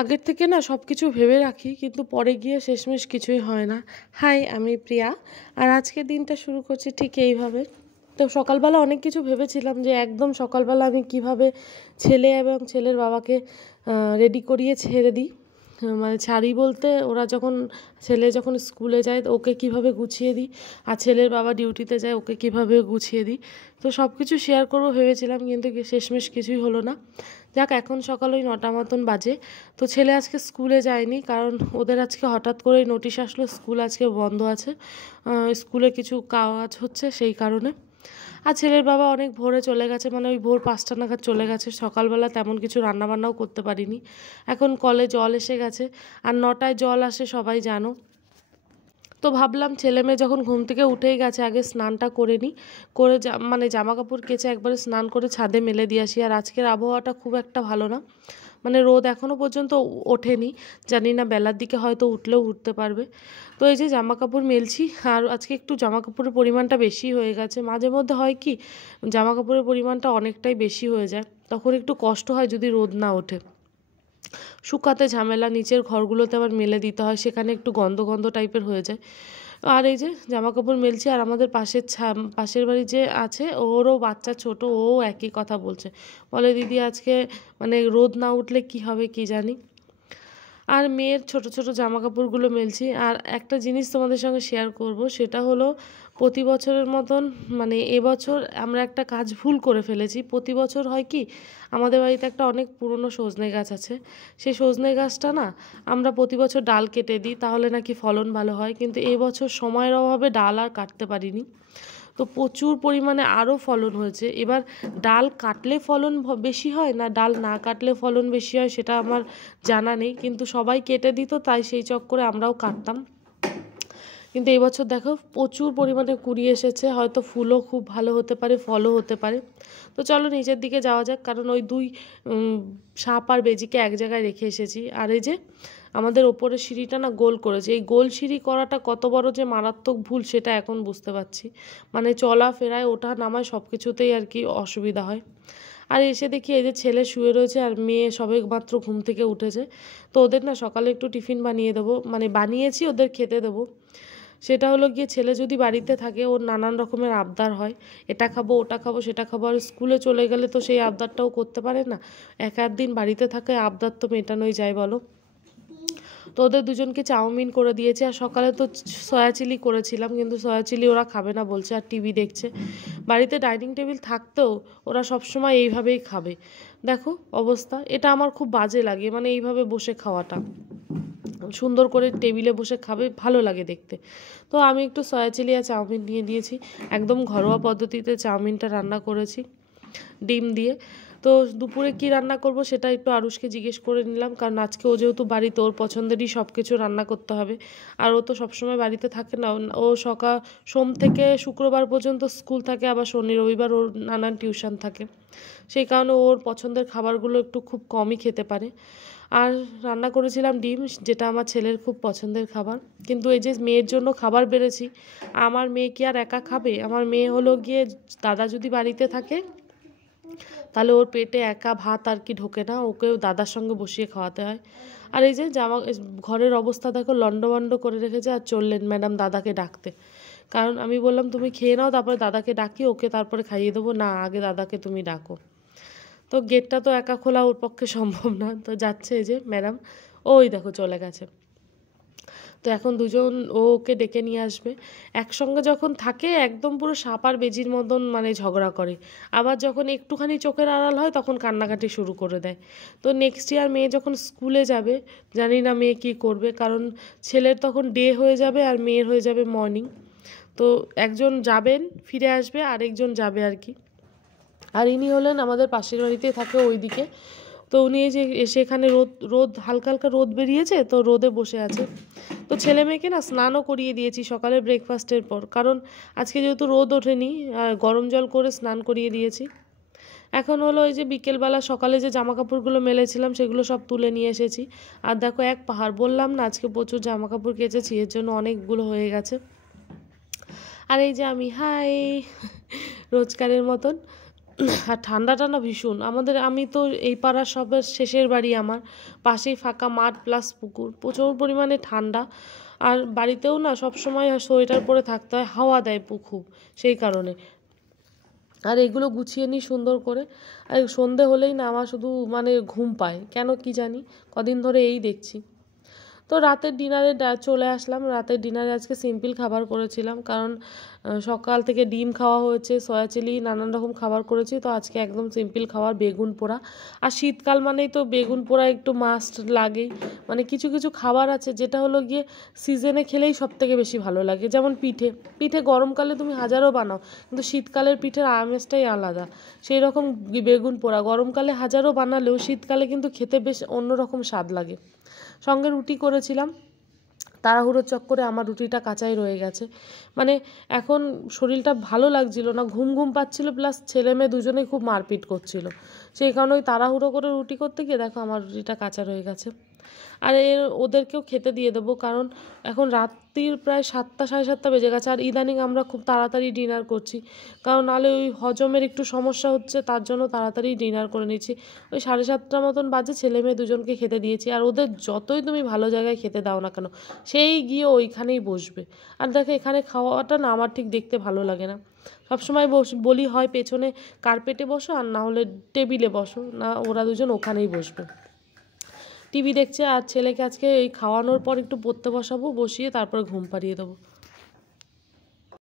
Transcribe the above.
আগের থেকে না সবকিছু ভেবে রাখি, কিন্তু পরে গিয়ে শেষমেশ কিছুই হয় না। হাই, আমি প্রিয়া। আর আজকের দিনটা শুরু করছি ঠিক এইভাবে। তো সকালবেলা অনেক কিছু ভেবেছিলাম যে একদম সকালবেলা আমি কিভাবে ছেলে এবং ছেলের বাবাকে রেডি করিয়ে ছেড়ে দিই। মানে ছাড়ি বলতে, ওরা যখন ছেলে যখন স্কুলে যায় ওকে কিভাবে গুছিয়ে দিই, আর ছেলের বাবা ডিউটিতে যায় ওকে কিভাবে গুছিয়ে দিই। তো সব কিছু শেয়ার করবো ভেবেছিলাম, কিন্তু শেষমেশ কিছুই হলো না। যাক, এখন সকাল ওই 9টা মতন বাজে। তো ছেলে আজকে স্কুলে যায়নি, কারণ ওদের আজকে হঠাৎ করেই নোটিশ আসলো স্কুল আজকে বন্ধ আছে। স্কুলে কিছু কাজ হচ্ছে সেই কারণে। আর ছেলের বাবা অনেক ভোরে চলে গেছে, মানে ওই ভোর 5টা নাগাদ চলে গেছে। সকালবেলা তেমন কিছু রান্নাবান্নাও করতে পারিনি। এখন কলে জল এসে গেছে, আর 9টায় জল আসে সবাই জানো। তো ভাবলাম ছেলে মেয়ে যখন ঘুম থেকে উঠেই গেছে, আগে স্নানটা করে নিই, করে মানে জামা কাপড় কেচে একবারে স্নান করে ছাদে মেলে দিয়ে আসি। আর আজকের আবহাওয়াটা খুব একটা ভালো না, মানে রোদ এখনও পর্যন্ত ওঠেনি। জানি না বেলার দিকে হয়তো উঠলেও উঠতে পারবে। তো এই যে জামা কাপড় মেলছি, আর আজকে একটু জামা কাপড়ের পরিমাণটা বেশি হয়ে গেছে। মাঝে মধ্যে হয় কি, জামা কাপড়ের পরিমাণটা অনেকটাই বেশি হয়ে যায়, তখন একটু কষ্ট হয় যদি রোদ না ওঠে। শুকাতে ঝামেলা, নিচের ঘরগুলোতে আবার মেলে দিতে হয়, সেখানে একটু গন্ধ গন্ধ টাইপের হয়ে যায়। আর এই যে জামা কাপড় মেলছি, আর আমাদের পাশের বাড়ি যে আছে, ওরও বাচ্চা ছোট, ও একই কথা বলছে। বলে দিদি আজকে মানে রোদ না উঠলে কি হবে কি জানি। আর মেয়ের ছোট ছোট জামা কাপড়গুলো মেলছি। আর একটা জিনিস তোমাদের সঙ্গে শেয়ার করব, সেটা হলো প্রতি বছরের মতন মানে এবছর আমরা একটা কাজ ভুল করে ফেলেছি। প্রতি বছর হয় কি, আমাদের বাড়িতে একটা অনেক পুরনো সজনে গাছ আছে। সেই সজনে গাছটা না আমরা প্রতি বছর ডাল কেটে দিই, তাহলে নাকি ফলন ভালো হয়, কিন্তু এবছর সময়ের অভাবে ডাল আর কাটতে পারিনি। তো প্রচুর পরিমাণে আরও ফলন হয়েছে। এবার ডাল কাটলে ফলন বেশি হয় না ডাল না কাটলে ফলন বেশি হয় সেটা আমার জানা নেই, কিন্তু সবাই কেটে দিত, তাই সেই চক্করে আমরাও কাটতাম। কিন্তু এই বছর দেখো প্রচুর পরিমাণে কুড়ি এসেছে, হয়তো ফুলও খুব ভালো হতে পারে, ফলও হতে পারে। তো চলো নিচের দিকে যাওয়া যাক, কারণ ওই দুই সাপ আর বেজিকে এক জায়গায় রেখে এসেছি। আর এই যে আমাদের ওপরের সিঁড়িটা না গোল করেছে, এই গোল সিঁড়ি করাটা কত বড় যে মারাত্মক ভুল সেটা এখন বুঝতে পারছি। মানে চলা ফেরায় ওঠা নামায় সব কিছুতেই আর কি অসুবিধা হয়। আর এসে দেখি এই যে ছেলে শুয়ে রয়েছে, আর মেয়ে সবে মাত্র ঘুম থেকে উঠেছে। তো ওদের না সকালে একটু টিফিন বানিয়ে দেবো, মানে বানিয়েছি ওদের খেতে দেবো। সেটা হলো গিয়ে, ছেলে যদি বাড়িতে থাকে ওর নানান রকমের আবদার হয়, এটা খাবো ওটা খাবো সেটা খাবো। আর স্কুলে চলে গেলে তো সেই আবদারটাও করতে পারে না। এক আধ দিন বাড়িতে থাকে, আবদার তো মেটানোই যায় বলো। তো ওদের দুজনকে চাউমিন করে দিয়েছি। আর সকালে তো সয়া চিলি করেছিলাম, কিন্তু সয়া চিলি ওরা খাবে না বলছে, আর টিভি দেখছে। বাড়িতে ডাইনিং টেবিল থাকতেও ওরা সবসময় এইভাবেই খাবে। দেখো অবস্থা, এটা আমার খুব বাজে লাগে, মানে এইভাবে বসে খাওয়াটা। সুন্দর করে টেবিলে বসে খাবে, ভালো লাগে দেখতে। তো আমি একটু সয়া চিলি আর চাউমিন নিয়ে দিয়েছি। একদম ঘরোয়া পদ্ধতিতে চাউমিনটা রান্না করেছি ডিম দিয়ে। তো দুপুরে কি রান্না করব সেটা একটু আরুষকে জিজ্ঞেস করে নিলাম, কারণ আজকে ও যেহেতু বাড়িতে, ওর পছন্দেরই সব কিছু রান্না করতে হবে। আর ও তো সবসময় বাড়িতে থাকে না, ও সোম থেকে শুক্রবার পর্যন্ত স্কুল থাকে, আবার শনি রবিবার ওর নানান টিউশন থাকে। সেই কারণে ওর পছন্দের খাবারগুলো একটু খুব কমই খেতে পারে। আর রান্না করেছিলাম ডিম, যেটা আমার ছেলের খুব পছন্দের খাবার। কিন্তু এই যে মেয়ের জন্য খাবার বেড়েছি, আমার মেয়ে কি আর একা খাবে? আমার মেয়ে হলো গিয়ে, দাদা যদি বাড়িতে থাকে তাহলে ওর পেটে একা ভাত আর কি ঢোকে না, ওকেও দাদার সঙ্গে বসিয়ে খাওয়াতে হয়। আর এই যে ঘরের অবস্থা দেখো, লন্ডভন্ড করে রেখেছে। আর চললেন ম্যাডাম দাদাকে ডাকতে, কারণ আমি বললাম তুমি খেয়ে নাও তারপরে দাদাকে ডাকি, ওকে তারপরে খাইয়ে দেবো। না, আগে দাদাকে তুমি ডাকো। তো গেটটা তো একা খোলা ওর পক্ষে সম্ভব না, তো যাচ্ছে এই যে ম্যাডাম, ওই দেখো চলে গেছে। তো এখন দুজন ওকে ডেকে নিয়ে আসবে। একসঙ্গে যখন থাকে একদম পুরো সাপ আর বেজির মতন মানে ঝগড়া করে, আবার যখন একটুখানি চোখের আড়াল হয় তখন কান্নাকাটি শুরু করে দেয়। তো নেক্সট ইয়ার মেয়ে যখন স্কুলে যাবে, জানি না মেয়ে কী করবে, কারণ ছেলের তখন ডে হয়ে যাবে আর মেয়ের হয়ে যাবে মর্নিং। তো একজন যাবেন ফিরে আসবে, আরেকজন যাবে আর কি। আর ইনি হলেন আমাদের পাশের বাড়িতেই থাকে ওইদিকে। তো উনি এই যে এসে এখানে রোদ হালকা হালকা রোদ বেরিয়েছে, তো রোদে বসে আছে। তো ছেলে মেয়েকে না স্নানও করিয়ে দিয়েছি সকালে ব্রেকফাস্টের পর, কারণ আজকে যেহেতু রোদ ওঠেনি, গরম জল করে স্নান করিয়ে দিয়েছি। এখন হলো ওই যে বিকেলবেলা সকালে যে জামা কাপড়গুলো মেলেছিলাম সেগুলো সব তুলে নিয়ে এসেছি। আর দেখো এক পাহাড়, বললাম না আজকে প্রচুর জামা কাপড় কেচেছি, এর জন্য অনেকগুলো হয়ে গেছে। আর এই যে আমি হাই রোজকারের মতন আর ঠান্ডাটা না ভীষণ আমাদের, আমি তো এই পাড়ার সবের শেষের বাড়ি আমার, পাশেই ফাঁকা মাঠ প্লাস পুকুর, প্রচুর পরিমাণে ঠান্ডা। আর বাড়িতেও না সবসময় সোয়েটার পরে থাকতে হয়, হাওয়া দেয় খুব, সেই কারণে। আর এগুলো গুছিয়ে নিই সুন্দর করে। আর সন্ধে হলেই না আমার শুধু মানে ঘুম পায়, কেন কি জানি, কদিন ধরে এই দেখছি। তো রাতের ডিনারে চলে আসলাম। রাতের ডিনারে আজকে সিম্পল খাবার করেছিলাম, কারণ সকাল থেকে ডিম খাওয়া হয়েছে, সয়া চিলি, নানান রকম খাবার করেছি। তো আজকে একদম সিম্পল খাবার, বেগুন পোড়া। আর শীতকাল মানেই তো বেগুন পোড়া একটু মাস্ট লাগেই। মানে কিছু কিছু খাবার আছে যেটা হলো গিয়ে সিজনে খেলেই সব থেকে বেশি ভালো লাগে, যেমন পিঠে। পিঠে গরমকালে তুমি হাজারও বানাও, কিন্তু শীতকালের পিঠের আমেজটাই আলাদা। সেই রকম বেগুন পোড়া গরমকালে হাজারও বানালেও শীতকালে কিন্তু খেতে বেশ অন্যরকম স্বাদ লাগে। সঙ্গে রুটি করেছিলাম, তাড়াহুড়োর চক্করে আমার রুটিটা কাঁচাই রয়ে গেছে। মানে এখন শরীরটা ভালো লাগছিল না, ঘুম ঘুম পাচ্ছিল, প্লাস ছেলে মেয়ে দুজনেই খুব মারপিট করছিল। সেই কারণে ওই তাড়াহুড়ো করে রুটি করতে গিয়ে দেখো আমার রুটিটা কাঁচা রয়ে গেছে। আর ওদেরকেও খেতে দিয়ে দেবো, কারণ এখন রাত্রির প্রায় 7টা 7:30 বেজে গেছে। আর ইদানিং আমরা খুব তাড়াতাড়ি ডিনার করছি, কারণ নাহলে ওই হজমের একটু সমস্যা হচ্ছে, তার জন্য তাড়াতাড়ি ডিনার করে নিচ্ছি। ওই 7:30 মতন বাজে, ছেলে মেয়ে দুজনকে খেতে দিয়েছি। আর ওদের যতই তুমি ভালো জায়গায় খেতে দাও না কেন, সেই গিয়ে ওইখানেই বসবে। আর দেখো এখানে খাওয়াটা না আমার ঠিক দেখতে ভালো লাগে না। সবসময় বলি হয় পেছনে কার্পেটে বসো, আর না হলে টেবিলে বসো, না ওরা দুজন ওখানেই বসবে, টিভি দেখছে। আর ছেলেকে আজকে এই খাওয়ানোর পর একটু পড়তে বসাবো, বসিয়ে তারপরে ঘুম পাড়িয়ে দেবো।